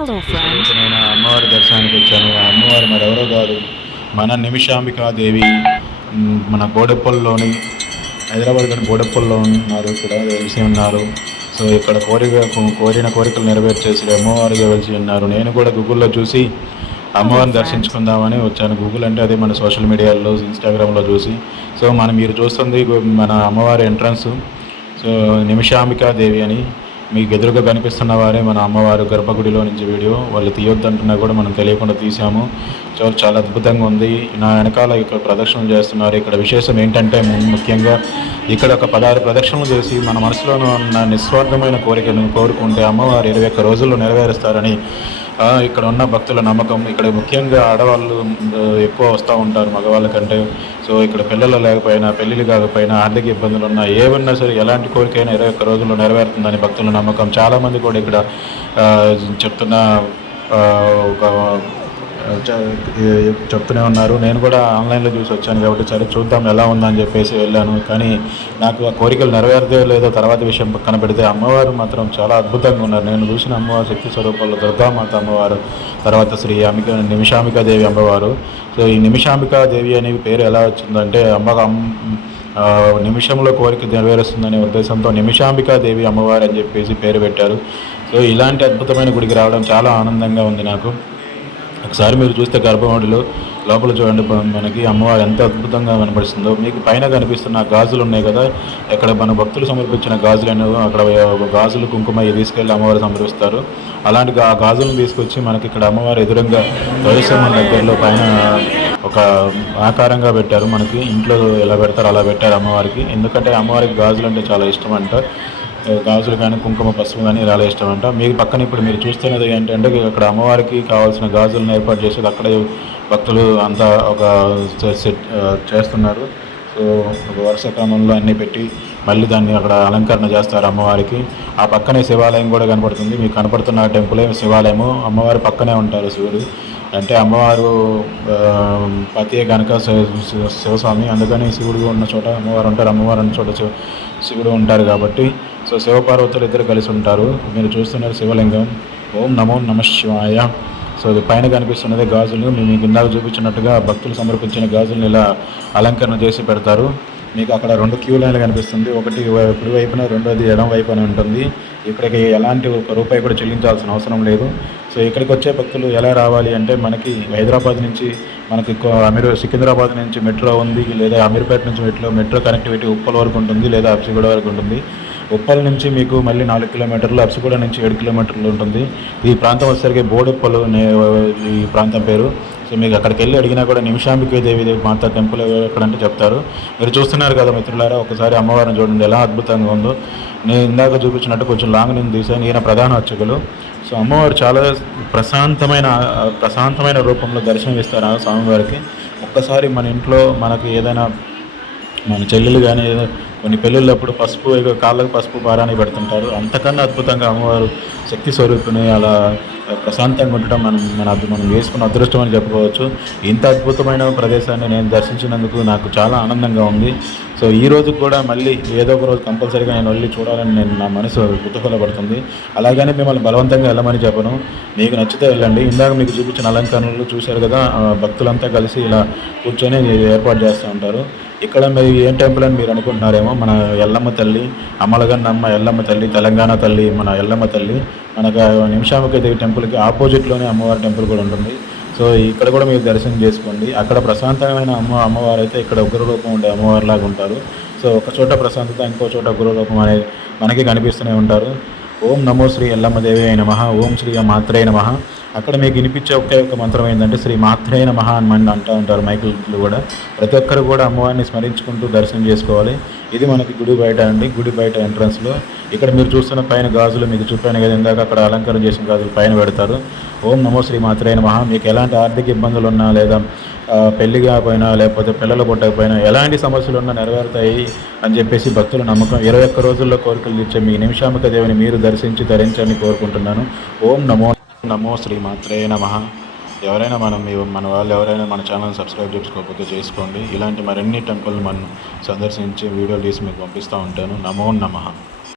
Hello, friend. నేను అమ్మవారి దర్శనానికి వచ్చాను. ఆ అమ్మవారు మరెవరో కాదు, మన నిమిషాంబికాదేవి. మన బోడుప్పల్లోని, హైదరాబాద్లోని బోడుప్పల్లో ఉన్నారు. ఇక్కడ వెలిసి ఉన్నారు. సో ఇక్కడ కోరిన కోరికలు నెరవేర్చేసి అమ్మవారిగా వెలిసి ఉన్నారు. నేను కూడా గూగుల్లో చూసి Hello, అమ్మవారిని friend. దర్శించుకుందామని వచ్చాను. గూగుల్ అంటే అదే మన సోషల్ మీడియాలో, ఇన్స్టాగ్రామ్లో చూసి. సో మీరు చూస్తుంది మన అమ్మవారి ఎంట్రన్స్. సో నిమిషాంబికాదేవి అని మీకు ఎదురుగా కనిపిస్తున్న వారే మన అమ్మవారు గర్భగుడిలో నుంచి వీడియో. వాళ్ళు తీయొద్దంటున్నా కూడా మనం తెలియకుండా తీసాము. చాలా అద్భుతంగా ఉంది. నా వెనకాల ఇక్కడ ప్రదక్షిణలు చేస్తున్నారు. ఇక్కడ విశేషం ఏంటంటే ముఖ్యంగా ఇక్కడ ఒక 16 ప్రదక్షిణలు చేసి మన మనసులో ఉన్న నిస్వార్థమైన కోరికను కోరుకుంటే అమ్మవారు 21 రోజుల్లో నెరవేరుస్తారని ఇక్కడ ఉన్న భక్తుల నమ్మకం. ఇక్కడ ముఖ్యంగా ఆడవాళ్ళు ఎక్కువ వస్తూ ఉంటారు మగవాళ్ళ కంటే. సో ఇక్కడ పిల్లలు లేకపోయినా, పెళ్ళిళ్ళు కాకపోయినా, ఆర్థిక ఇబ్బందులు ఉన్నా, ఏమన్నా సరే ఎలాంటి కోరికైనా 21 రోజుల్లో నెరవేరుతుందని భక్తుల నమ్మకం. చాలామంది కూడా ఇక్కడ చెప్తున్న ఒక చెప్తూనే ఉన్నారు. నేను కూడా ఆన్లైన్లో చూసి వచ్చాను కాబట్టి సరే చూద్దాం ఎలా ఉందని చెప్పేసి వెళ్ళాను. కానీ నాకు ఆ కోరికలు నెరవేరదో లేదో తర్వాత విషయం పక్కన పెడితే అమ్మవారు మాత్రం చాలా అద్భుతంగా ఉన్నారు. నేను చూసిన అమ్మవారు శక్తి స్వరూపాల్లో దుర్గామాత అమ్మవారు, తర్వాత శ్రీ నిమిషాంబికాదేవి అమ్మవారు. సో ఈ నిమిషాంబికాదేవి అనే పేరు ఎలా వచ్చిందంటే నిమిషంలో కోరిక నెరవేరుస్తుందనే ఉద్దేశంతో నిమిషాంబికాదేవి అమ్మవారు అని చెప్పేసి పేరు పెట్టారు. సో ఇలాంటి అద్భుతమైన గుడికి రావడం చాలా ఆనందంగా ఉంది నాకు. ఒకసారి మీరు చూస్తే గర్భగుడిలో లోపల చూడండి, మనకి అమ్మవారు ఎంత అద్భుతంగా కనపడుతుందో. మీకు పైన కనిపిస్తున్న గాజులు ఉన్నాయి కదా, ఇక్కడ మన భక్తులు సమర్పించిన గాజులు అనేవి అక్కడ గాజులు కుంకుమ తీసుకెళ్ళి అమ్మవారు సమర్పిస్తారు. అలాంటి ఆ గాజులను తీసుకొచ్చి మనకి ఇక్కడ అమ్మవారు ఎదురుగా ధ్వజస్తంభం దగ్గరలో పైన ఒక ఆకారంగా పెట్టారు. మనకి ఇంట్లో ఎలా పెడతారో అలా పెట్టారు అమ్మవారికి. ఎందుకంటే అమ్మవారికి గాజులు అంటే చాలా ఇష్టం అంట. గాజులు కానీ, కుంకుమ, పసుపు కానీ చాలా ఇష్టం అంట. మీకు పక్కన ఇప్పుడు మీరు చూస్తున్నది ఏంటంటే అక్కడ అమ్మవారికి కావాల్సిన గాజులను ఏర్పాటు చేసి అక్కడే భక్తులు అంతా ఒక సెట్ చేస్తున్నారు. సో ఒక వరుస క్రమంలో అన్నీ పెట్టి మళ్ళీ దాన్ని అక్కడ అలంకరణ చేస్తారు అమ్మవారికి. ఆ పక్కనే శివాలయం కూడా కనపడుతుంది. మీకు కనపడుతున్న టెంపులే శివాలయము. అమ్మవారి పక్కనే ఉంటారు శివుడు. అంటే అమ్మవారు పతియే కనుక శివస్వామి, అందుకని శివుడు ఉన్న చోట అమ్మవారు ఉంటారు, అమ్మవారు ఉన్న చోట శివుడు ఉంటారు కాబట్టి. సో శివపార్వతులు ఇద్దరు కలిసి ఉంటారు. మీరు చూస్తున్నారు శివలింగం. ఓం నమో నమ శివాయ. సో పైన కనిపిస్తున్నదే గాజులు. మీకు ఇందాక చూపించినట్టుగా భక్తులు సమర్పించిన గాజులను ఇలా అలంకరణ చేసి పెడతారు. మీకు అక్కడ 2 క్యూ లైన్లు కనిపిస్తుంది. ఒకటి కుడి వైపున, రెండోది ఎడం వైపున ఉంటుంది. ఇక్కడికి ఎలాంటి ఒక రూపాయి కూడా చెల్లించాల్సిన అవసరం లేదు. సో ఇక్కడికి వచ్చే భక్తులు ఎలా రావాలి అంటే మనకి హైదరాబాద్ నుంచి మనకి సికింద్రాబాద్ నుంచి మెట్రో ఉంది, లేదా అమీర్పేట నుంచి మెట్రో కనెక్టివిటీ ఉప్పల్ వరకు ఉంటుంది, లేదా అప్సిగూడ వరకు ఉంటుంది. ఉప్పల్ నుంచి మీకు మళ్ళీ 4 కిలోమీటర్లు, అప్సిగూడ నుంచి 7 కిలోమీటర్లు ఉంటుంది. ఈ ప్రాంతం వచ్చేసరికి బోడుప్పలు ఈ ప్రాంతం పేరు. సో మీకు అక్కడికి వెళ్ళి అడిగినా కూడా నిమిషాంబికాదేవి మాత టెంపుల్ ఎక్కడంటే చెప్తారు. మీరు చూస్తున్నారు కదా మిత్రులారా, ఒకసారి అమ్మవారిని చూడండి ఎలా అద్భుతంగా ఉందో. నేను ఇందాక చూపించినట్టు కొంచెం లాంగ్ నుంచి తీసాను. ఈయన ప్రధాన అర్చకులు. సో అమ్మవారు చాలా ప్రశాంతమైన రూపంలో దర్శనం ఇస్తారు ఆ స్వామివారికి. ఒక్కసారి మన ఇంట్లో మనకి ఏదైనా మన చెల్లెలు కానీ కొన్ని పెళ్ళిళ్ళప్పుడు పసుపు కాళ్ళకు పసుపు భారాన్ని పెడుతుంటారు. అంతకన్నా అద్భుతంగా అమ్మవారు శక్తి స్వరూపిణి అలా ప్రశాంతంగా ఉండటం మనం వేసుకున్న అదృష్టం అని చెప్పుకోవచ్చు. ఇంత అద్భుతమైన ప్రదేశాన్ని నేను దర్శించినందుకు నాకు చాలా ఆనందంగా ఉంది. సో ఈ రోజు కూడా మళ్ళీ ఏదో ఒక రోజు కంపల్సరీగా నేను వెళ్ళి చూడాలని నా మనసు కుతూహలపడుతుంది. అలాగని మిమ్మల్ని బలవంతంగా వెళ్ళమని చెప్పను. మీకు నచ్చితే వెళ్ళండి. ఇందాక మీకు చూపించిన అలంకరణలు చూశారు కదా, భక్తులంతా కలిసి ఇలా కూర్చొని ఏర్పాటు చేస్తూ ఉంటారు. ఇక్కడ మీరు ఏం టెంపుల్ అని మీరు అనుకుంటున్నారేమో, మన ఎల్లమ్మ తల్లి, అమ్మలగన్నమ్మ ఎల్లమ్మ తల్లి, తెలంగాణ తల్లి మన ఎల్లమ్మ తల్లి. మనకు నిమిషాంబికాదేవి టెంపుల్కి ఆపోజిట్లోనే అమ్మవారి టెంపుల్ కూడా ఉంటుంది. సో ఇక్కడ కూడా మీరు దర్శనం చేసుకోండి. అక్కడ ప్రశాంతమైన అమ్మవారు అయితే ఇక్కడ ఉగ్రరూపం ఉండే అమ్మవారిలాగా ఉంటారు. సో ఒక చోట ప్రశాంతత, ఇంకో చోట ఉగ్రరూపం అనేది మనకి కనిపిస్తూనే ఉంటారు. ఓం నమో శ్రీ ఎల్లమ్మదేవి అయిన నమః, ఓం శ్రీ మాత్రే నమః. అక్కడ మీకు వినిపించే ఒకే ఒక మంత్రం ఏంటంటే శ్రీ మాత్రే నమః అని అంటూ ఉంటారు మైకులు కూడా. ప్రతి ఒక్కరు కూడా అమ్మవారిని స్మరించుకుంటూ దర్శనం చేసుకోవాలి. ఇది మనకి గుడి బయట అండి, గుడి బయట ఎంట్రన్స్లో. ఇక్కడ మీరు చూస్తున్న పైన గాజులు మీకు చూపాను కదా ఇందాక, అక్కడ అలంకరణ చేసిన గాజులు పైన పెడతారు. ఓం నమో శ్రీ మాత్రే నమః. మీకు ఎలాంటి ఆర్థిక ఇబ్బందులు ఉన్నా, లేదా పెళ్లి కాకపోయినా, లేకపోతే పిల్లలు పుట్టకపోయినా, ఎలాంటి సమస్యలు ఉన్నా నెరవేరుతాయి అని చెప్పేసి భక్తుల నమ్మకం. 21 రోజుల్లో కోరికలు తీర్చే మీ నిమిషాంబికాదేవిని మీరు దర్శించి ధరించాలని కోరుకుంటున్నాను. ఓం నమో శ్రీ మాత్రే నమః. ఎవరైనా మన వాళ్ళు ఎవరైనా మన ఛానల్ సబ్స్క్రైబ్ చేసుకోకపోతే చేసుకోండి. ఇలాంటి మరిన్ని టెంపుల్ మనం సందర్శించి వీడియోలు తీసి మీకు పంపిస్తూ ఉంటాను. నమో నమః.